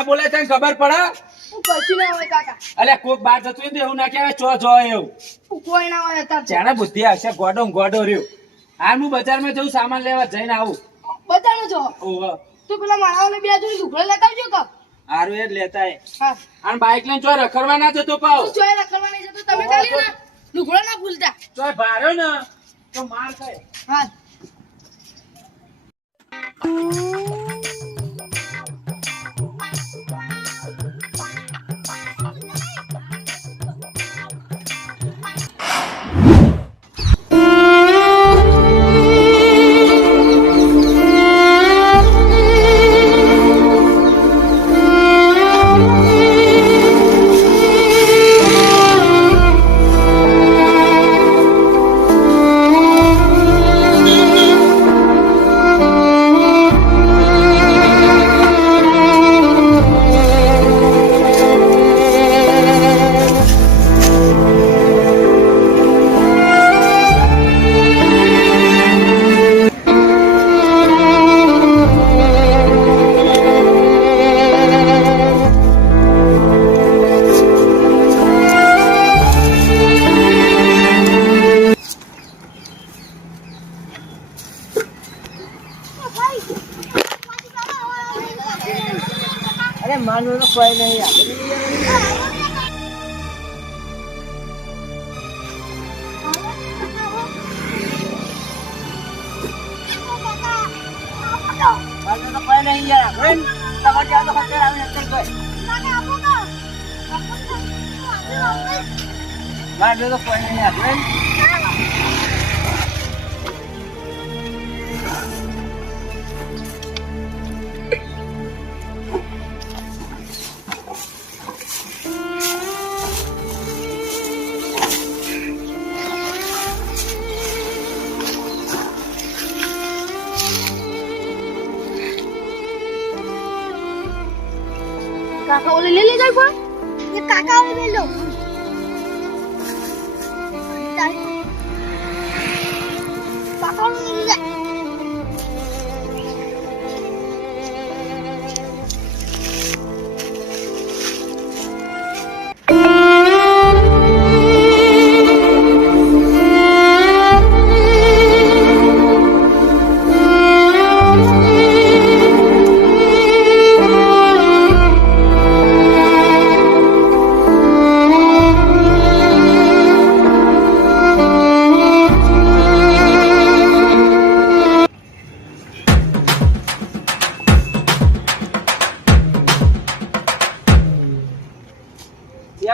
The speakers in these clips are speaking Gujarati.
ના બોલે તને ખબર પડે? હું કશું ના હોય કાકા. અલે કોક બાર જતું હોય ને તો એવું ના કહેવાય ચો જો એવું. હું કોઈ ના હોય અત્યારે તો. જેને બુદ્ધિ હશે ગોડો ને ગોડો રહ્યો. હાલ હું બજારમાં જઉં સામાન લેવા જઈને આવું. બતાવો છો. ઓહો. તું પેલા માળાઓને બે જોડી લુગડો લેતા આવજો કાક. હારું એ જ લેતા હે. હા. અને બાઈક લઈને ચો રખડવા ના જતો પાવ. તું જોઈ રખડવા નહીં જતો તમે ખાલી ના લુગડો ના ભૂલતા. ચો ભાર્યો ને તો માર ખાય. હા. અરે માનવું તો કોઈ નહીં માનવું તો કોઈ નહીં યાર તમારે ત્યાં તો ખતર આવી નથી કોઈ માનવું તો કોઈ નહીં યાર કાકા ઓલે લઈ જાય પણ ये काका वाले ले लो काका वाले ले जा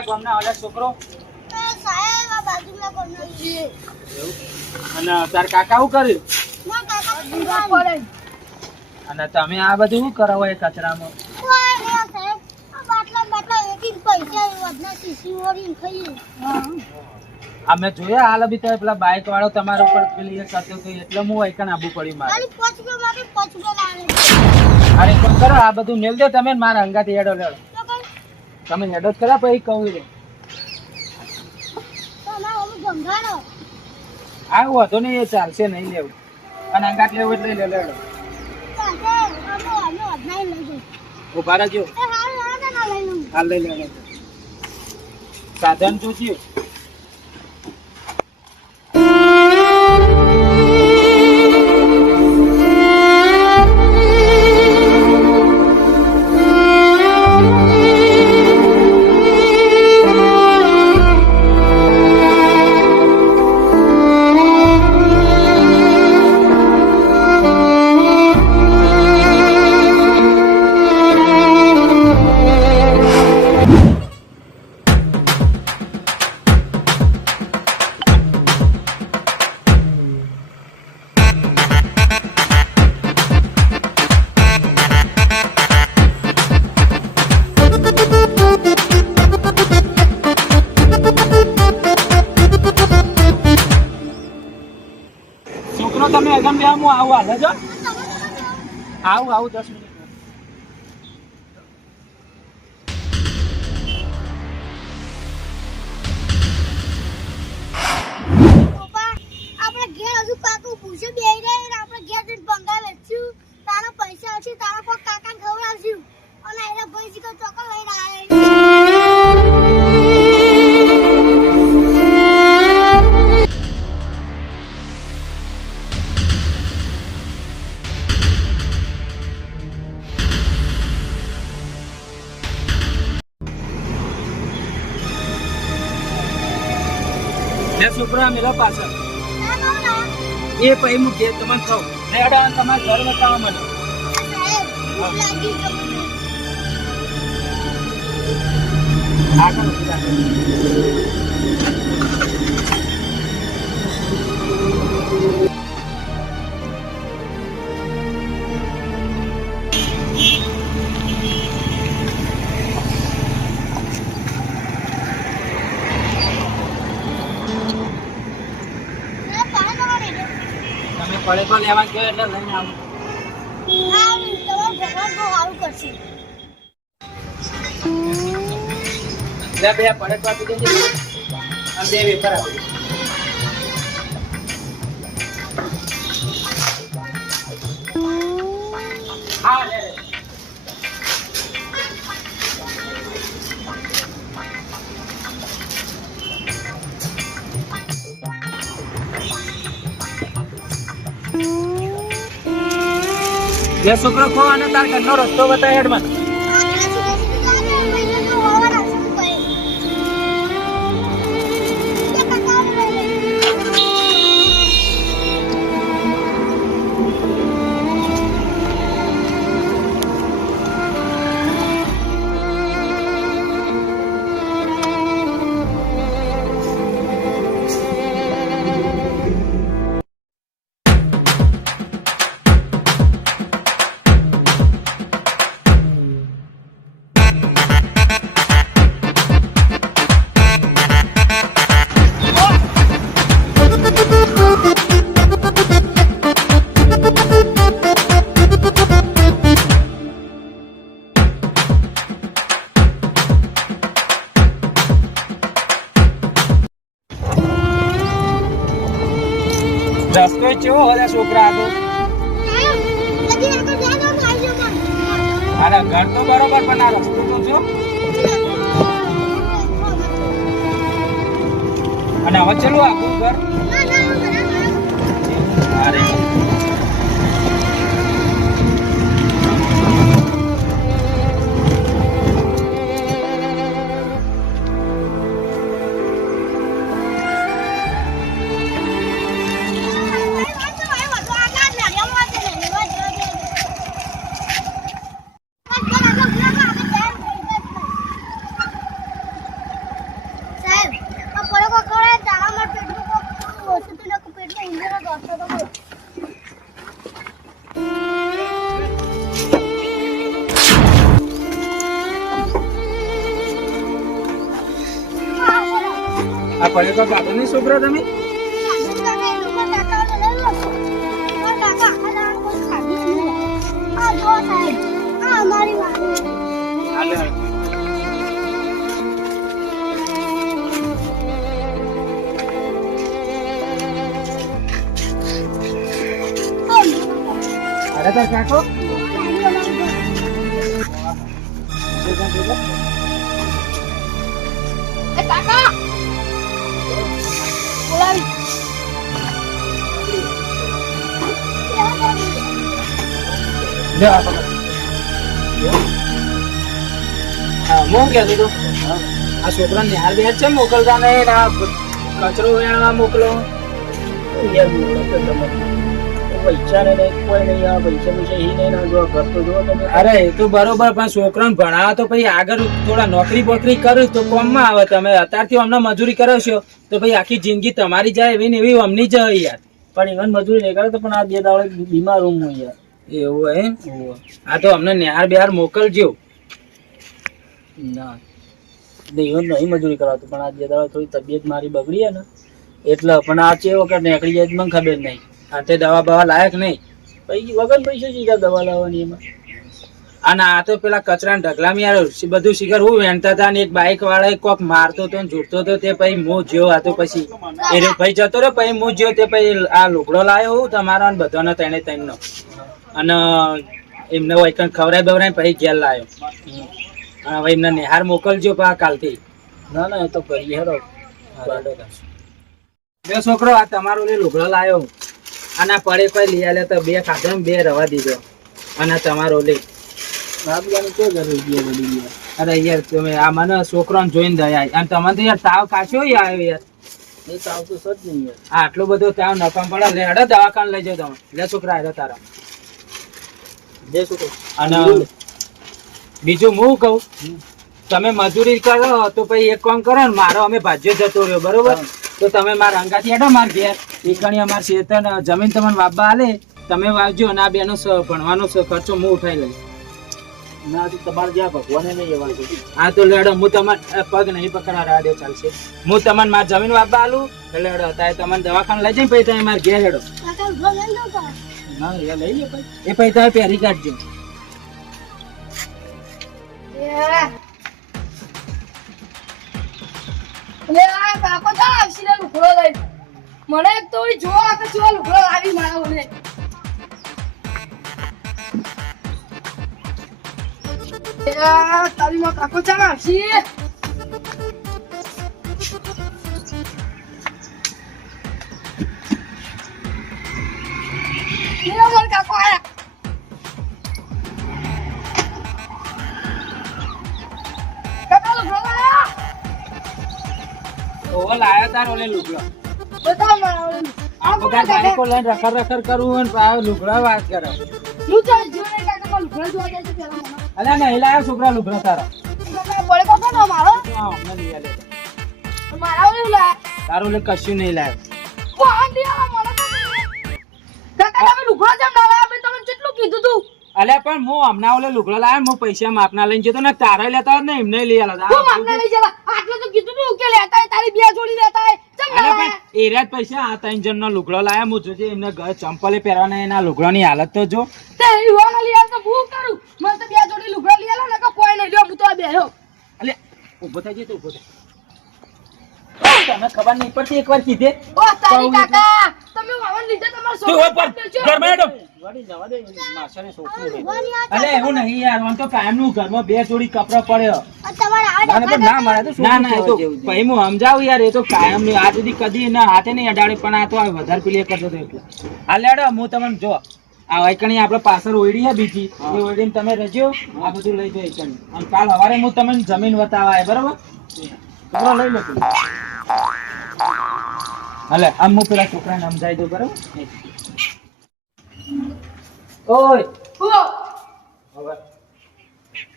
ગામના ઓલા છોકરો साहेब बाजू में करना है અને તાર કાકા શું કર્યું? ना काका દીવા પડે. અને તમે આ બધું શું કરાવો એ કચરામાં? कोई नहीं साहेब अब बाटला एक पैसा वजना सीसी ओरी खाई અમે જોયા હાલ બી તો પેલા બાઈક વાળો તમારા ઉપર પેલી એક કરતો હતો એટલે હું વૈકન આબુ પડી મારે. खाली 5 रुपया माटे 5 रुपया लावे અરે કોણ કરો આ બધું મેલ દો તમે મારા અંગાથી હેડો લેડો. तो कल તમે હેડો જ કરા પછી કહું રે. तो हमारा हम गंगारो આ વાંધો નહીં એ ચાલશે નહીં લેવું. અને અંગાત લેવું એટલે લે લેડો. चाहते हम वजना ले जो ઉભા રહેજો. ए हाल ना ले लूं હાલ લઈ લેડો. સાધન જોઈશું. છોકરો તમે અગમ બે હું આવું હાલ જો આવું 10 મિનિટ. પપ્પા આપણે ઘેર હજુ કાકુ પૂછે બેહી રહે ને આપણે ઘેર જઈને બંગાળ વેચ્યું તારા પૈસા છે તારા કોઈ કાકા ખવડાવશું અને એના ભાઈ છોકરા મેળો પાછળ ના કહું ના એ પછી હું ઘેર તમને કહું રેડા અને તમારે ઘર બતાવવા મને સાહેબ ભૂખ લાગી છે મને. આગળ ઊભી રાખો. ના પાણી તમારે દે. તમે પડે તો લેવા ગયો એટલે લઈને આવું. હા તમારો ભગવાન બહુ સારું કરશે. લે બે પડે તો આપી દેજે અને બે વેફર આપી દેજે. હા લે લે. લે છોકરો ખો અને તાર ઘરનો રસ્તો બતાય હેડ મને. આટલા સુધી જાને મહિને તો હોવા રાખશું ભાઈ. કે કટાવ લઈ લે. રસ્તો કેવો હોય છોકરા તો સાહેબ લગી આગળ જાને આવી જાવ મને. અરે ઘર તો બરોબર પણ આ રસ્તો તો જો અને હવે ચલો આખું ઘર અરે આ પડે તો પાડો નહીં છોકરા તમે હાલે હાલે. અરે તાર કાકો એ કાકા બોલાવી લે આ પકડ. હા હું કહેતો હતો આ છોકરાને નિહાર બિહાર છે મોકલતા નહીં આ કચરો વેણવા મોકલો પૈસા ને કોઈ નહીં આ પૈસા પૈસા એ નહીં ના જો ઘર તો જો તમે અરે એ તો બરોબર પણ છોકરાને ભણાવો તો પછી આગળ થોડા નોકરી બોકરી કર્યું તો કોમમાં આવે તમે અત્યારથી અમને મજૂરી કરો છો તો પછી આખી જિંદગી તમારી જાય એવી ને એવી અમની જાય યાર. પણ ઇવન મજૂરી નહીં કરે તો પણ આ બે દાડે બીમાર રૂમ હું યાર. એવું હે આ તો અમને નિહાર બિહાર મોકલજો. ના ઇવન નહીં મજૂરી કરાવતો પણ આ બે દાડે થોડી તબિયત મારી બગડી છે ને એટલે પણ આ છે વખત નીકળી જાય મને ખબર નહીં. આ તે દવા બવા લાયક નહીં પૈકી વગર પૈસા શીખ્યા દવા લાવવાની એમાં. અને આ તો પેલા કચરા ઢગલામાં યાર બધું શિખર હું વેણતા હતા ને એક બાઈક વાળા કોક મારતો હતો ને જોડતો હતો તે પછી હું જ્યો આ તો પછી એ ભાઈ જતો રહ્યો પછી હું જ્યો તે પછી આ લુગડો લાવ્યો હું તમારો ને બધાનો તેને તેનો અને એમને વૈકણ ખવડાવી બવરાય પછી ઘેર લાવ્યો અને હવે એમને નિહાર મોકલજો પા કાલથી. ના ના એ તો કરીએ હેરો. બે છોકરો આ તમારો લે લુગડો લાવ્યો અને આ પડે કોઈ લઈ આલે તો બે ખાધો ને બે રવા દીધો અને આ તમારો લે આપવાનું કોઈ જરૂર છે બધી યાર. અરે યાર તમે આ મને છોકરાને જોઈને દયા આવી. અને તમને તો યાર તાવ કાચો આવ્યો યાર એ તાવ તો સજ નહીં યાર. આટલો બધો તાવ નકામ પડે લે હેડો દવાખાને લઈ જાઓ તમે લે છોકરા હેડો તારા દે શું કહું? અને બીજું હું કહું તમે મજૂરી કરો તો પછી એક કામ કરો ને મારો અમે ભાજ્યો જતો રહ્યો બરોબર તો તમે મારા અંગાથી હેડો માર ઘેર એકણી અમાર શેતન જમીન તમને વાપવા આલે તમે વાવજો અને આ બેનો ભણવાનો ખર્ચો હું ઉઠાઈ લઈશ ના તો તમારે જ્યાં ભગવાને નહીં એવાનું છે. હા તો લેડો હું તમારે પગ નહીં પકડા રાડે ચાલશે હું તમને મારી જમીન વાપવા આલું એટલે હેડો ત્યારે તમને દવાખાને લઈ જઈને પછી તમે મારા ઘેર હેડો કાકા ઉભો લઈ લો કા. ના એ લઈ લે ભાઈ. એ પછી તમે પહેરી કાઢજો લે આ કાકો ચાલ આવશે ને લુગડો લઈ મને એક તો ઓલી જોવા કે શું લુગડો લાવી મારા ઓલે તારી માં કાકો ચાલ આવશે મારા કાકો આયા કાકા લુગડો લાયા ઓવો લાયો તાર ઓલે લુગડો બતાવ મારા ઓલે આ બધા બાઈકો લઈને રખડ કરવું અને પાછો લુગડા વાત કરે હું તો જોડે કાકા માં લુગડો જોવા જાય છે પેલા મને અલ્યા નહીં લાયો છોકરા લુગડા તારા કાકા બળે કાકો નો મારો હા, અમને લઈ આલે. મારા ઓલે લાયા તારું ઓલે કશું નહીં લાયો કોણ દિયા મને કાકા તમે લુગડો જેમ ના લાયા મેં તમને કેટલું કીધું તું અલ્યા પણ હું હમણાં ઓલે લુગડો લાયો ને હું પૈસા માપના લઈને જતો ને તારે લેતા હોત ને એમને લઈ આલો હું માગના લઈ જલા આટલું તો કીધું તું કે લેતા હે તારી બે જોડી લેતા હે ચમ ના અલ્યા લાયા? પણ એરિયા પૈસા આ ત્રણ જણનો લુગડો લાયો હું જોજે એમને ઘર ચંપલે પહેરવાના એના લુગડાની હાલત તો જો તે ઈવાના લઈ આલ તો હું કરું મને તો બે જોડી લુગડા લઈ આલો ને કે કોઈ નહીં લ્યો હું તો આ બેહ્યો અલ્યા ઊભો થઈ જતો ઊભો થઈ તને ખબર નહીં પડતી એકવાર કીધે ઓ તારી કાકા તમે વાવન લીધે તમાર તું ઉપર ઘરમાં હેડો વાડી જવા દે માસાને છોકરું છે. ઉભો નહીં આ અલ્યા એવું નહીં યાર મને તો કાયમનું ઘરમાં બે જોડી કપડા પડ્યો આ તમારે આ ના, ના, પણ ના મળે તો ના ના એ તો જેવું છે. ભાઈ હું સમજાવું યાર એ તો કાયમ નહીં આ સુધી કદી એના હાથે નહીં અડાડે પણ આ તો આ વધારે પેલી એ કરતો હતો એટલે આ લેડો હું તમને જો આ વાયકણી આપણે પાછળ ઓયડી છે બીજી એ ઓયડીને તમે રજો આ બધું લઈ જાઓ એકણી અને કાલ સવારે હું તમને જમીન બતાવાય બરોબર કપડો લઈ લો તું હાલે આમ હું પેલા છોકરાને સમજાવી દઉં બરોબર ઓય ઓ હવે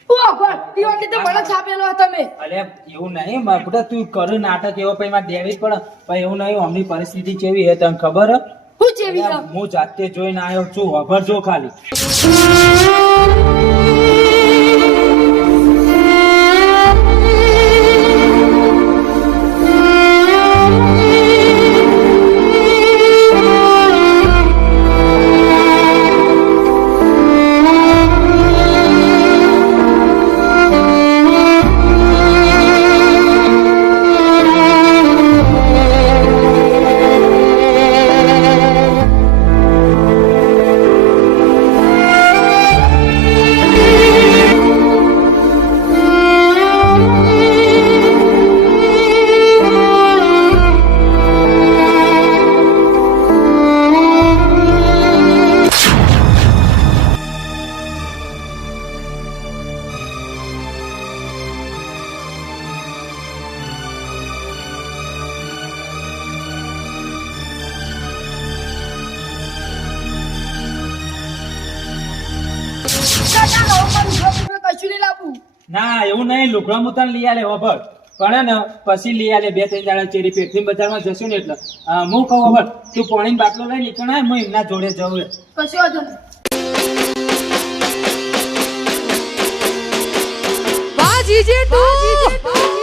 ઓ પણ ઈવા કે તો મને છાપેલો તમે અલે એવું નહીં મારા તું કર નાટક એવો પછી મારે દેવી જ પડે પણ એવું નહીં અમની પરિસ્થિતિ કેવી હે તને ખબર હે હું જેવી અલ્યા, હું જાતે જોઈને આવ્યો છું વગર જો ખાલી કાકા હવે મારું ઘર કશું નહીં લાવું ના એવું નહીં લુગડો હું તને લઈ આલે વગર પણ હે ને પછી લઈ આલે 2-3 દાડા ચેરી પેટની બજારમાં જશું ને એટલે હું કહું વગર તું પાણીનો બાટલો લઈ નીકળાય હું એમના જોડે જવું કશું વાંધો નહીં Baji Jitu.